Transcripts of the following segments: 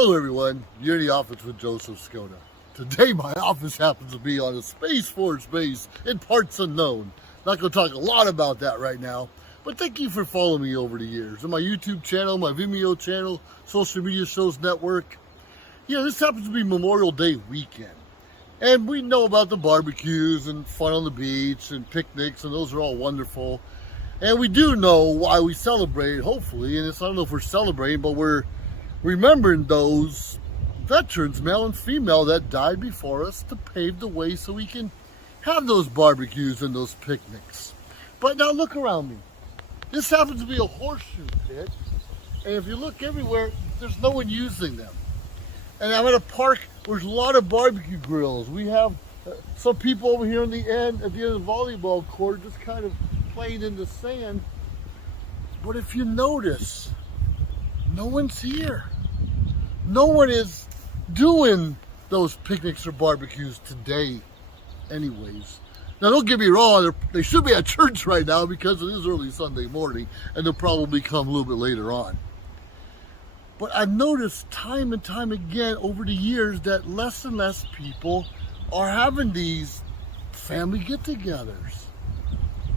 Hello everyone, you're in the office with Joseph Skoda. Today my office happens to be on a Space Force base in parts unknown. Not going to talk a lot about that right now, but thank you for following me over the years. On my YouTube channel, my Vimeo channel, social media shows network. This happens to be Memorial Day weekend. And we know about the barbecues and fun on the beach and picnics, and those are all wonderful. And we do know why we celebrate, hopefully, and I don't know if we're celebrating, but we're remembering those veterans, male and female, that died before us to pave the way so we can have those barbecues and those picnics. But now look around me. This happens to be a horseshoe pit, and if you look everywhere, there's no one using them. And I'm at a park where there's a lot of barbecue grills. We have some people over here at the end of the volleyball court just kind of playing in the sand. But if you notice, no one's here. No one is doing those picnics or barbecues today anyways. Now don't get me wrong, they should be at church right now because it is early Sunday morning, and they'll probably come a little bit later on. But I've noticed time and time again over the years that less and less people are having these family get-togethers.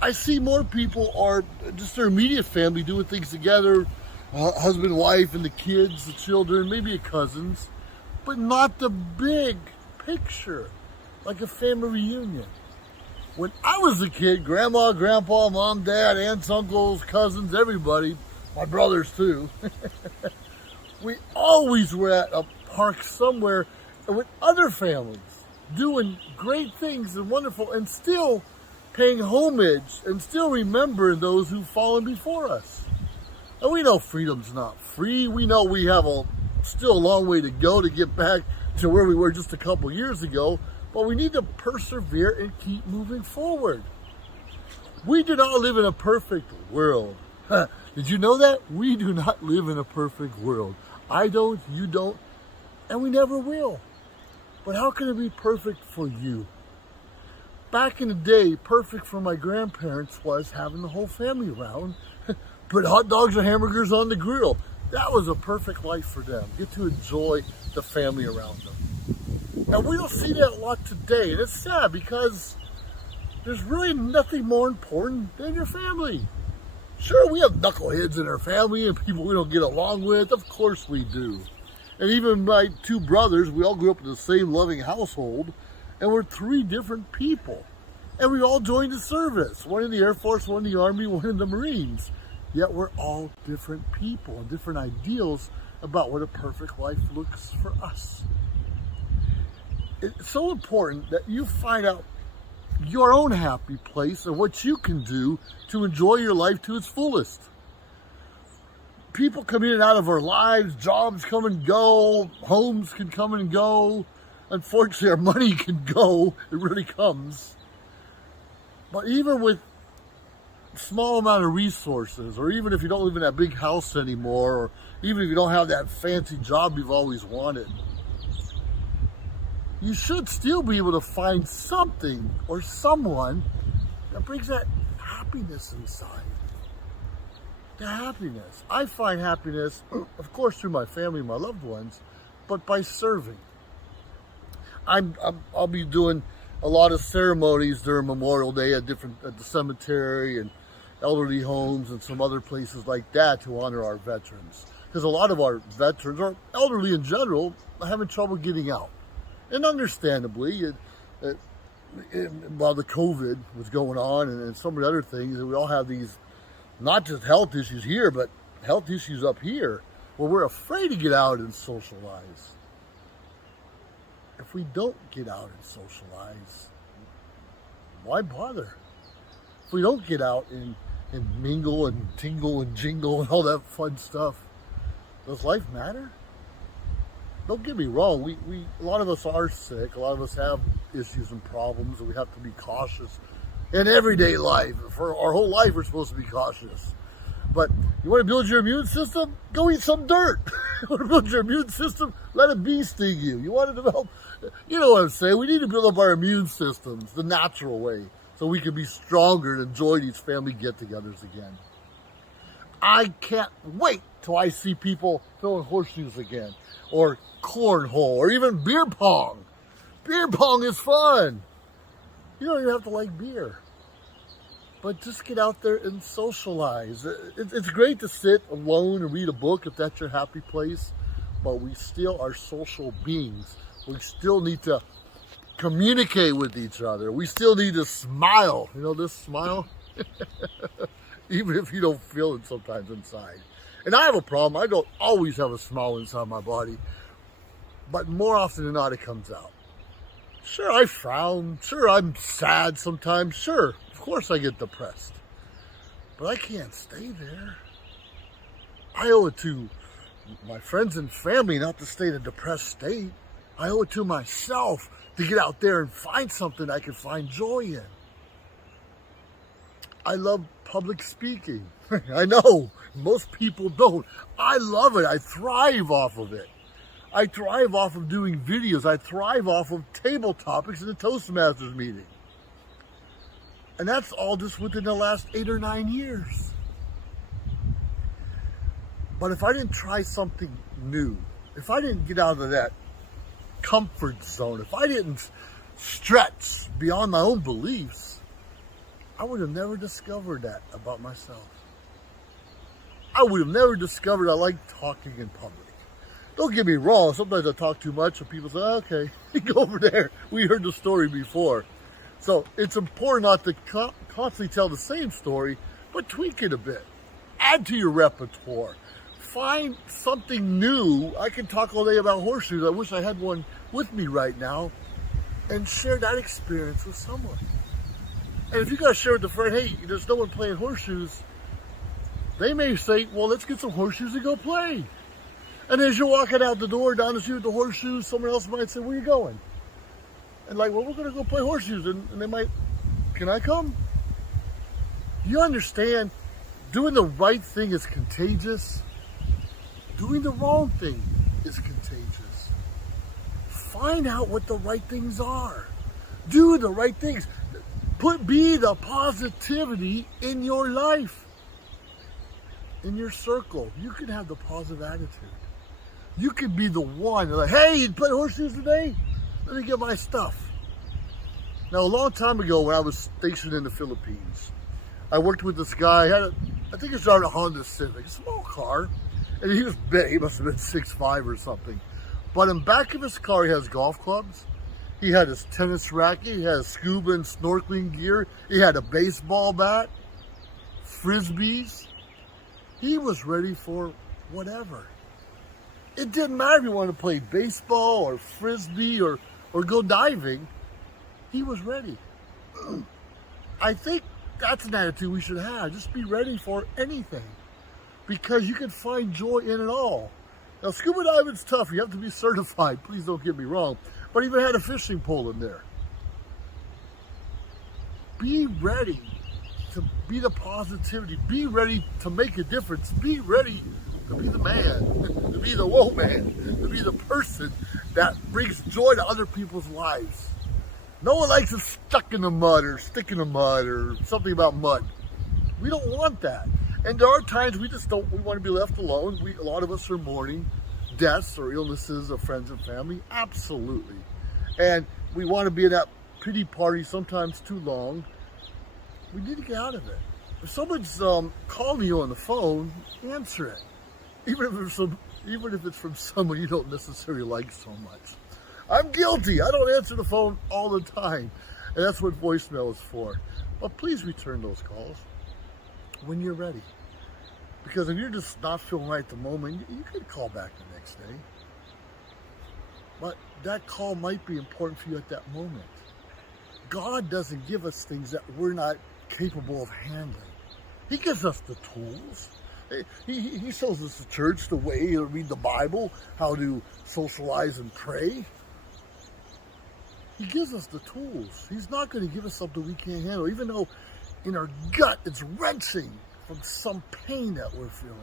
I see more people are just their immediate family doing things together, husband, wife, and the kids, the children, maybe cousins, but not the big picture, like a family reunion. When I was a kid, grandma, grandpa, mom, dad, aunts, uncles, cousins, everybody, my brothers too, we always were at a park somewhere with other families doing great things and wonderful, and still paying homage and still remembering those who've fallen before us. And we know freedom's not free. We know we have still a long way to go to get back to where we were just a couple years ago, but we need to persevere and keep moving forward. We do not live in a perfect world. Did you know that? We do not live in a perfect world. I don't, you don't, and we never will. But how can it be perfect for you? Back in the day, perfect for my grandparents was having the whole family around, put hot dogs and hamburgers on the grill. That was a perfect life for them. Get to enjoy the family around them. And we don't see that a lot today. And it's sad because there's really nothing more important than your family. Sure, we have knuckleheads in our family and people we don't get along with. Of course we do. And even my two brothers, we all grew up in the same loving household, and we're three different people. And we all joined the service. One in the Air Force, one in the Army, one in the Marines. Yet we're all different people and different ideals about what a perfect life looks for us. It's so important that you find out your own happy place and what you can do to enjoy your life to its fullest. People come in and out of our lives, jobs come and go, homes can come and go. Unfortunately, our money can go, it really comes. But even with small amount of resources, or even if you don't live in that big house anymore, or even if you don't have that fancy job you've always wanted, you should still be able to find something or someone that brings that happiness inside. The happiness. I find happiness, of course, through my family, my loved ones, but by serving. I'll be doing a lot of ceremonies during Memorial Day at the cemetery and elderly homes and some other places like that to honor our veterans. Because a lot of our veterans, or elderly in general, are having trouble getting out. And understandably, while the COVID was going on and some of the other things, and we all have these, not just health issues here, but health issues up here, where we're afraid to get out and socialize. If we don't get out and socialize, why bother? If we don't get out and mingle and tingle and jingle and all that fun stuff, does life matter? Don't get me wrong, a lot of us are sick, a lot of us have issues and problems, and we have to be cautious in everyday life. For our whole life, we're supposed to be cautious. But you want to build your immune system? Go eat some dirt. You want to build your immune system? Let a bee sting you. You want to develop, you know what I'm saying? We need to build up our immune systems the natural way so we can be stronger and enjoy these family get-togethers again. I can't wait till I see people throwing horseshoes again, or cornhole, or even beer pong. Beer pong is fun. You don't even have to like beer. But just get out there and socialize. It's great to sit alone and read a book if that's your happy place, but we still are social beings. We still need to communicate with each other. We still need to smile. You know this smile? Even if you don't feel it sometimes inside. And I have a problem. I don't always have a smile inside my body, but more often than not, it comes out. Sure, I frown. Sure, I'm sad sometimes. Sure, of course I get depressed. But I can't stay there. I owe it to my friends and family not to stay in a depressed state. I owe it to myself to get out there and find something I can find joy in. I love public speaking. I know, most people don't. I love it. I thrive off of it. I thrive off of doing videos. I thrive off of table topics in the Toastmasters meeting. And that's all just within the last 8 or 9 years. But if I didn't try something new, if I didn't get out of that comfort zone, if I didn't stretch beyond my own beliefs, I would have never discovered that about myself. I would have never discovered I like talking in public. Don't get me wrong, sometimes I talk too much and people say, okay, go over there. We heard the story before. So it's important not to constantly tell the same story, but tweak it a bit. Add to your repertoire. Find something new. I can talk all day about horseshoes. I wish I had one with me right now, and share that experience with someone. And if you got to share with a friend, hey, there's no one playing horseshoes, they may say, well, let's get some horseshoes and go play. And as you're walking out the door down the street with the horseshoes, someone else might say, where are you going? And like, well, we're going to go play horseshoes. And they might, can I come? You understand, doing the right thing is contagious. Doing the wrong thing is contagious. Find out what the right things are. Do the right things. Be the positivity in your life. In your circle. You can have the positive attitude. You could be the one like, hey, you play horseshoes today? Let me get my stuff. Now, a long time ago when I was stationed in the Philippines, I worked with this guy. I think he started a Honda Civic, a small car. And he was big. He must have been 6'5" or something. But in back of his car, he has golf clubs. He had his tennis racket. He had scuba and snorkeling gear. He had a baseball bat, frisbees. He was ready for whatever. It didn't matter if he wanted to play baseball or frisbee or go diving. He was ready. I think that's an attitude we should have. Just be ready for anything, because you can find joy in it all. Now, scuba diving's tough. You have to be certified. Please don't get me wrong. But even had a fishing pole in there. Be ready to be the positivity. Be ready to make a difference. Be ready to be the man, to be the woman, to be the person that brings joy to other people's lives. No one likes it stuck in the mud or stick in the mud or something about mud. We don't want that. And there are times we want to be left alone. A lot of us are mourning deaths or illnesses of friends and family. Absolutely. And we want to be in that pity party sometimes too long. We need to get out of it. If someone's calling you on the phone, answer it. Even if it's from someone you don't necessarily like so much. I'm guilty. I don't answer the phone all the time. And that's what voicemail is for. But please return those calls when you're ready. Because if you're just not feeling right at the moment, you can call back the next day. But that call might be important for you at that moment. God doesn't give us things that we're not capable of handling. He gives us the tools. He shows us the church, the way to read the Bible, how to socialize and pray. He gives us the tools. He's not going to give us something we can't handle, even though in our gut it's wrenching from some pain that we're feeling.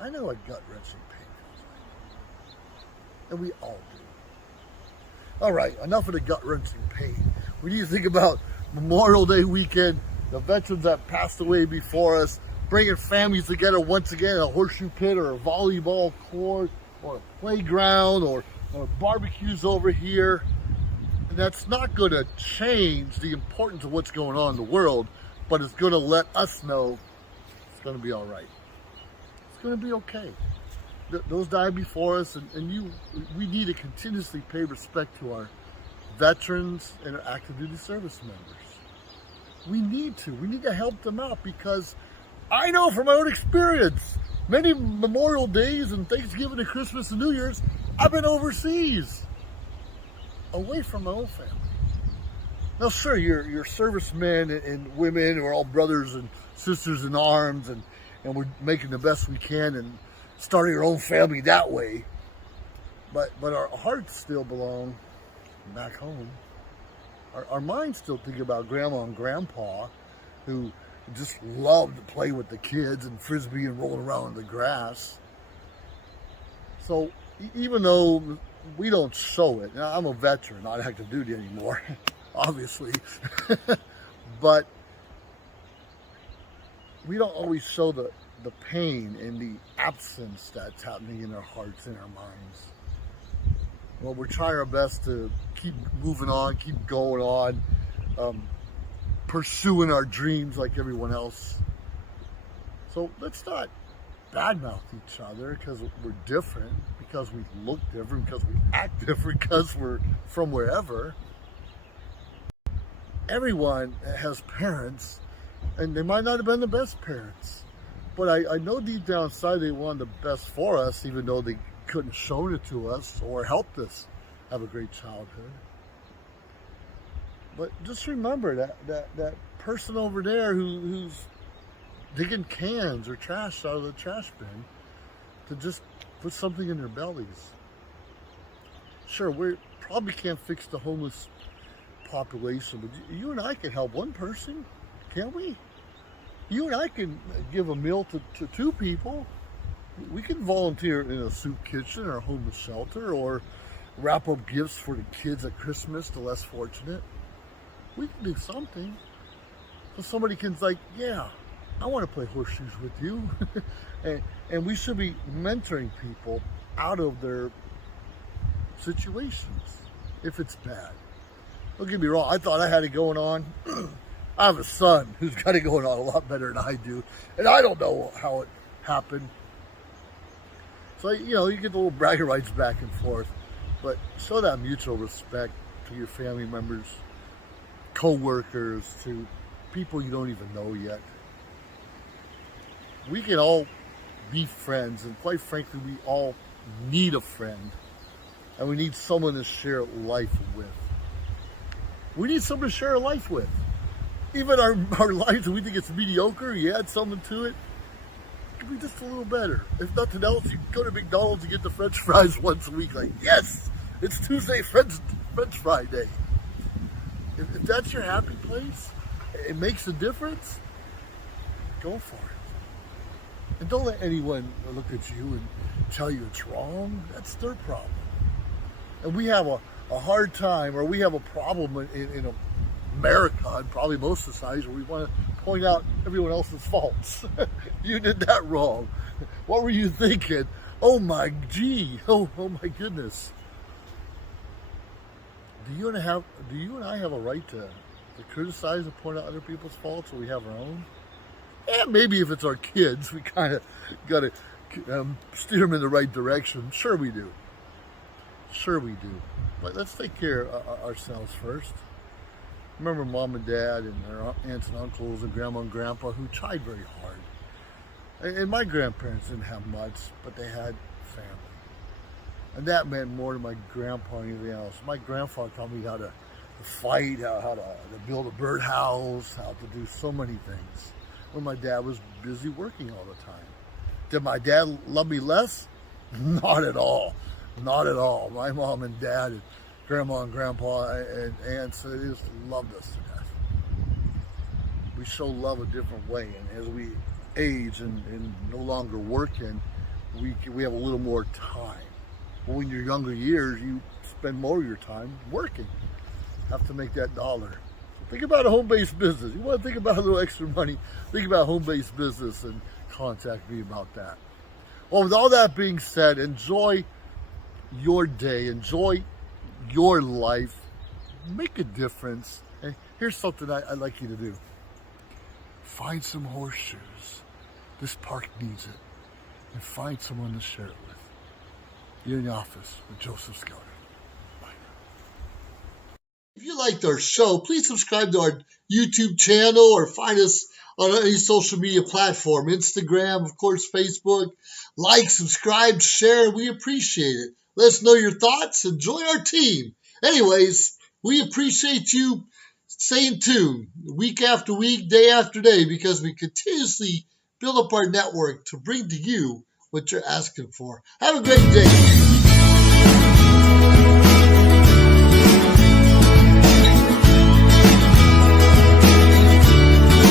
I know what gut-wrenching pain feels like. And we all do. All right, enough of the gut-wrenching pain. We need to think about Memorial Day weekend, the veterans that passed away before us, bringing families together once again at a horseshoe pit or a volleyball court or a playground or barbecues over here. And that's not going to change the importance of what's going on in the world, but it's going to let us know it's going to be all right. It's going to be okay. Those died before us, and we need to continuously pay respect to our veterans and our active duty service members. We need to help them out, because I know from my own experience, many Memorial Days and Thanksgiving and Christmas and New Year's, I've been overseas, away from my own family. Now, sure, your servicemen and women are all brothers and sisters in arms, and we're making the best we can and starting our own family that way. But our hearts still belong back home. Our minds still think about Grandma and Grandpa, who just loved to play with the kids and frisbee and rolling around in the grass. So even though we don't show it, now I'm a veteran, not active duty anymore, obviously, but we don't always show the pain and the absence that's happening in our hearts and our minds. Well, we're trying our best to keep moving on, keep going on, pursuing our dreams like everyone else. So let's not badmouth each other because we're different, because we look different, because we act different, because we're from wherever. Everyone has parents, and they might not have been the best parents, but I know deep down inside they wanted the best for us, even though they couldn't show it to us or helped us have a great childhood. But just remember that person over there who's digging cans or trash out of the trash bin to just put something in their bellies. Sure, we probably can't fix the homeless population, but you and I can help one person, can't we? You and I can give a meal to two people. We can volunteer in a soup kitchen or a homeless shelter, or wrap up gifts for the kids at Christmas, the less fortunate. We can do something. So somebody can like, yeah, I want to play horseshoes with you. and we should be mentoring people out of their situations if it's bad. Don't get me wrong, I thought I had it going on. I have a son who's got it going on a lot better than I do, and I don't know how it happened. So, you get the little bragging rights back and forth, but show that mutual respect to your family members, co-workers, to people you don't even know yet. We can all be friends, and quite frankly, we all need a friend, and we need someone to share life with. We need someone to share a life with. Even our lives, we think it's mediocre, you add something to it, it could be just a little better. If nothing else, you go to McDonald's and get the French fries once a week, like, yes, it's Tuesday French fry day. If that's your happy place, it makes a difference, go for it. And don't let anyone look at you and tell you it's wrong. That's their problem. And we have a hard time, or we have a problem in America, and probably most societies, where we want to point out everyone else's faults. You did that wrong. What were you thinking? Oh my my goodness. Do you and I have a right to criticize and point out other people's faults, or we have our own? And maybe if it's our kids, we kind of got to steer them in the right direction. Sure we do. But let's take care of ourselves first. Remember Mom and Dad and their aunts and uncles and Grandma and Grandpa who tried very hard. And my grandparents didn't have much, but they had family. And that meant more to my grandpa than anything else. My grandfather taught me how to fight, how to build a birdhouse, how to do so many things, when my dad was busy working all the time. Did my dad love me less? Not at all. Not at all. My mom and dad and Grandma and Grandpa and aunts, they just loved us to death. We show love a different way, and as we age and no longer working, we have a little more time. But when you're younger years, you spend more of your time working. Have to make that dollar. So Think about a home-based business. You want to think about a little extra money, think about home-based business and contact me about that. Well, with all that being said, enjoy your day, enjoy your life, make a difference. And here's something I'd like you to do. Find some horseshoes. This park needs it. And find someone to share it with. You're in the office with Joseph Scouter. Bye. If you liked our show, please subscribe to our YouTube channel or find us on any social media platform. Instagram, of course, Facebook. Like, subscribe, share. We appreciate it. Let us know your thoughts and join our team. Anyways, we appreciate you staying tuned week after week, day after day, because we continuously build up our network to bring to you what you're asking for. Have a great day.